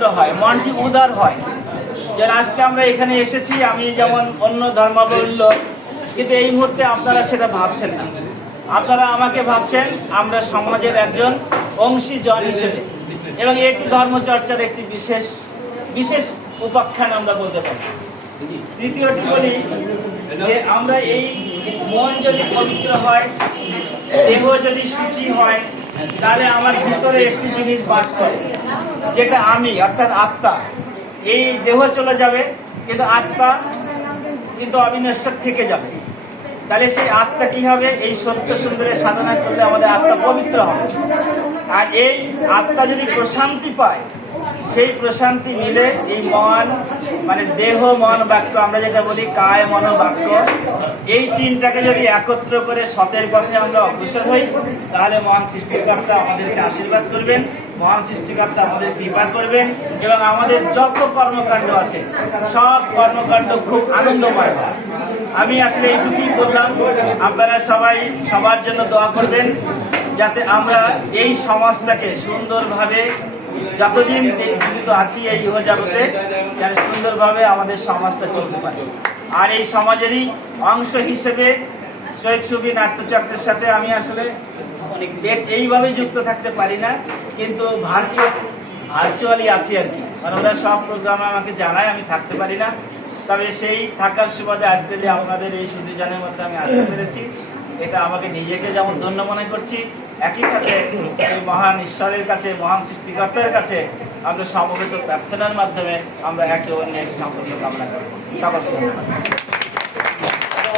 পবিত্র হয়, মনটি উদার হয়। যেন আজকে আমরা এখানে এসেছি, আমি যেমন অন্য ধর্মাবলম্বী লোক, কিন্তু এই মুহূর্তে আপনারা সেটা ভাবছেন না। আপনারা আমাকে ভাবছেন আমরা সমাজের একজন অংশীজন হিসেবে, এবং এটি ধর্মচর্চার একটি বিশেষ বিশেষ উপাখ্যান আমরা বলতে পারি। তৃতীয়টি বলি যে আমরা এই মন যদি পবিত্র হয়, দেহ যদি শুচি হয়, তাহলে আমার ভিতরে একটি জিনিস বাস করে, যেটা আমি অর্থাৎ আত্মা। এই দেহ চলে যাবে কিন্তু আত্মা কিন্তু অবিনশ্বর থেকে যাবে। তাহলে সেই আত্মা কি হবে? এই সত্য সুন্দরের সাধনা করলে আমাদের আত্মা পবিত্র হবে। আর এই আত্মা যদি প্রশান্তি পায়, সেই প্রশান্তি মিলে এই মন, মানে দেহ মন বাক্য, আমরা যেটা বলি কায় মন বাক্য, এই তিনটাকে যদি একত্র করে সতের পথে আমরা অগ্রসর হই, তাহলে মহান সৃষ্টিকর্তা আমাদেরকে আশীর্বাদ করবেন, মহান সৃষ্টিকর্তা আমাদের কৃপা করবেন, এবং আমাদের যত কর্মকাণ্ড আছে সব কর্মকাণ্ড খুব আনন্দময় হয়। আমি আসলে এইটুকুই বললাম, আপনারা সবাই সবার জন্য দোয়া করবেন, যাতে আমরা এই সমাজটাকে সুন্দরভাবে, যতদিন জীবিত আছি এই ইহজগতে, যেন সুন্দরভাবে আমাদের সমাজটা চলতে পারে। আর এই সমাজেরই অংশ হিসেবে শহীদ সুফি নাট্যচক্রের সাথে আমি আসলে এইভাবে যুক্ত থাকতে পারি না, কিন্তু ভার্চুয়ালি আছি আর কি। মানে ওরা সব প্রোগ্রামে আমাকে জানায়, আমি থাকতে পারি না। তবে সেই থাকার সুবাদে আজকে যে আপনাদের এই সুধীজনের মধ্যে আমি আসতে পেরেছি, এটা আমাকে নিজেকে যেমন ধন্য মনে করছি, একই সাথে এই মহান ঈশ্বরের কাছে, মহান সৃষ্টিকর্তার কাছে আমরা সমবেত প্রার্থনার মাধ্যমে আমরা একে অন্যের সম্পর্ক কামনা করব। সকলকে ধন্যবাদ।